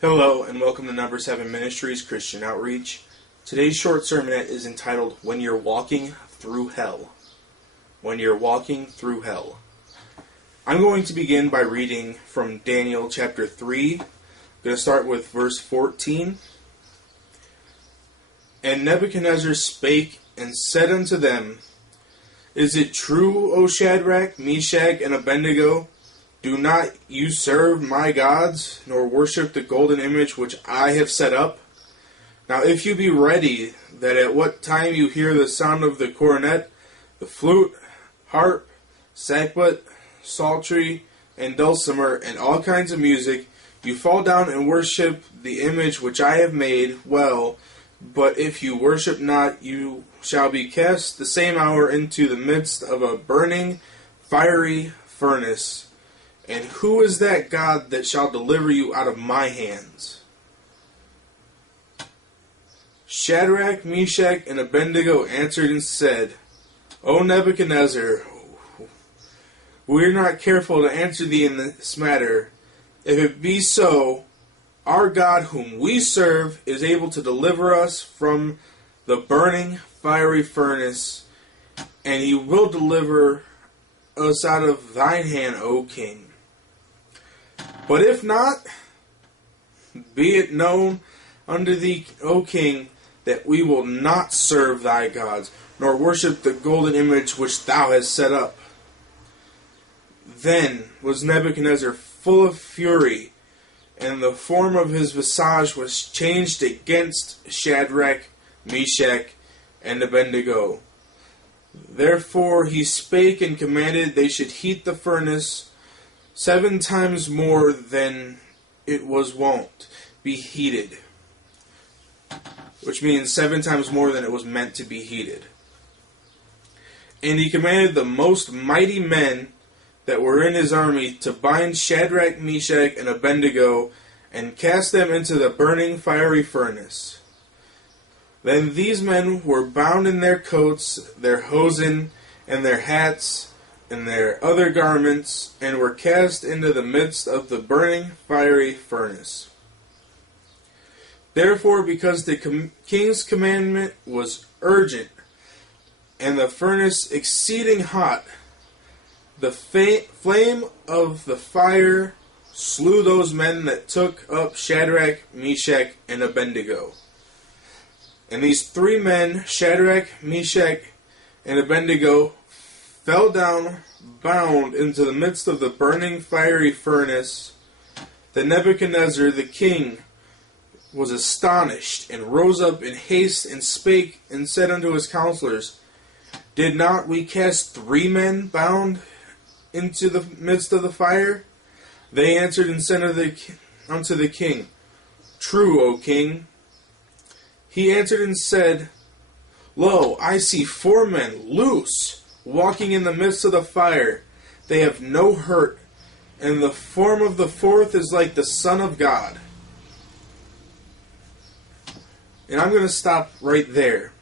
Hello, and welcome to Number 7 Ministries Christian Outreach. Today's short sermonette is entitled, When You're Walking Through Hell. When You're Walking Through Hell. I'm going to begin by reading from Daniel chapter 3. I'm going to start with verse 14. And Nebuchadnezzar spake and said unto them, Is it true, O Shadrach, Meshach, and Abednego? Do not you serve my gods, nor worship the golden image which I have set up? Now if you be ready, that at what time you hear the sound of the cornet, the flute, harp, sackbut, psaltery, and dulcimer, and all kinds of music, you fall down and worship the image which I have made, well, but if you worship not, you shall be cast the same hour into the midst of a burning, fiery furnace. And who is that God that shall deliver you out of my hands? Shadrach, Meshach, and Abednego answered and said, O Nebuchadnezzar, we are not careful to answer thee in this matter. If it be so, our God whom we serve is able to deliver us from the burning fiery furnace, and he will deliver us out of thine hand, O king. But if not, be it known unto thee, O king, that we will not serve thy gods, nor worship the golden image which thou hast set up. Then was Nebuchadnezzar full of fury, and the form of his visage was changed against Shadrach, Meshach, and Abednego. Therefore he spake and commanded they should heat the furnace 7 times more than it was wont be heated. Which means 7 times more than it was meant to be heated. And he commanded the most mighty men that were in his army to bind Shadrach, Meshach, and Abednego and cast them into the burning fiery furnace. Then these men were bound in their coats, their hosen, and their hats, and their other garments, and were cast into the midst of the burning fiery furnace. Therefore, because the king's commandment was urgent, and the furnace exceeding hot, the flame of the fire slew those men that took up Shadrach, Meshach, and Abednego. And these 3 men, Shadrach, Meshach, and Abednego, fell down, bound into the midst of the burning fiery furnace. Then Nebuchadnezzar the king was astonished, and rose up in haste, and spake, and said unto his counselors, Did not we cast 3 men bound into the midst of the fire? They answered and said unto the king, True, O king. He answered and said, Lo, I see 4 men loose, walking in the midst of the fire. They have no hurt, and the form of the 4th is like the Son of God. And I'm going to stop right there.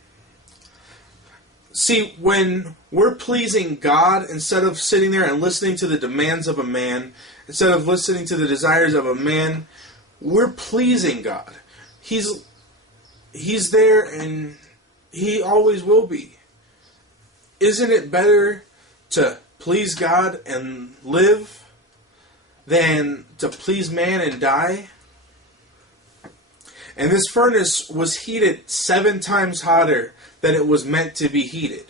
See, when we're pleasing God, instead of sitting there and listening to the demands of a man, instead of listening to the desires of a man, we're pleasing God. He's there, and he always will be. Isn't it better to please God and live than to please man and die? And this furnace was heated 7 times hotter than it was meant to be heated.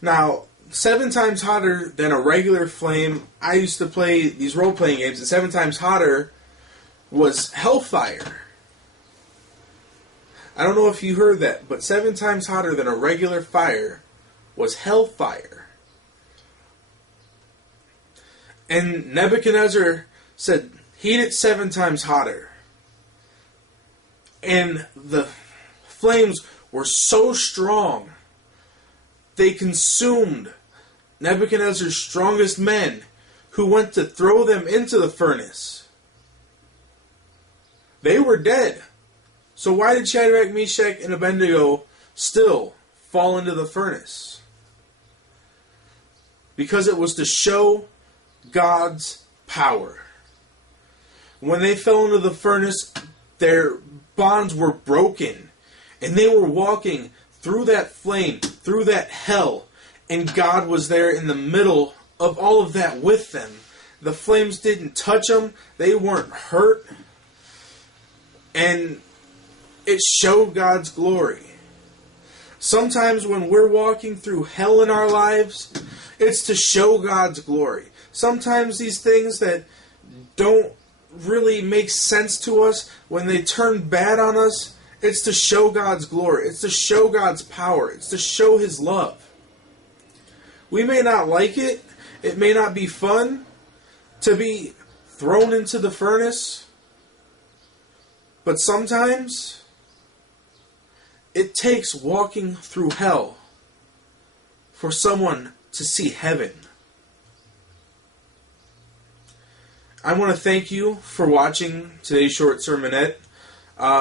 Now, 7 times hotter than a regular flame. I used to play these role-playing games, and 7 times hotter was hellfire. I don't know if you heard that, but 7 times hotter than a regular fire was hellfire. And Nebuchadnezzar said, heat it 7 times hotter. And the flames were so strong, they consumed Nebuchadnezzar's strongest men, who went to throw them into the furnace. They were dead. So why did Shadrach, Meshach, and Abednego still fall into the furnace? Because it was to show God's power. when they fell into the furnace, their bonds were broken. And they were walking through that flame, through that hell. And God was there in the middle of all of that with them. The flames didn't touch them. They weren't hurt. And it showed God's glory. Sometimes when we're walking through hell in our lives, it's to show God's glory. Sometimes these things that don't really make sense to us, when they turn bad on us, it's to show God's glory. It's to show God's power. It's to show His love. We may not like it. It may not be fun to be thrown into the furnace. But sometimes it takes walking through hell for someone to see heaven. I want to thank you for watching today's short sermonette.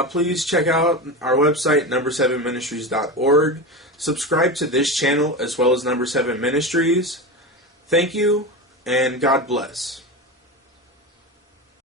Please check out our website, number7ministries.org. Subscribe to this channel as well as Number 7 Ministries. Thank you, and God bless.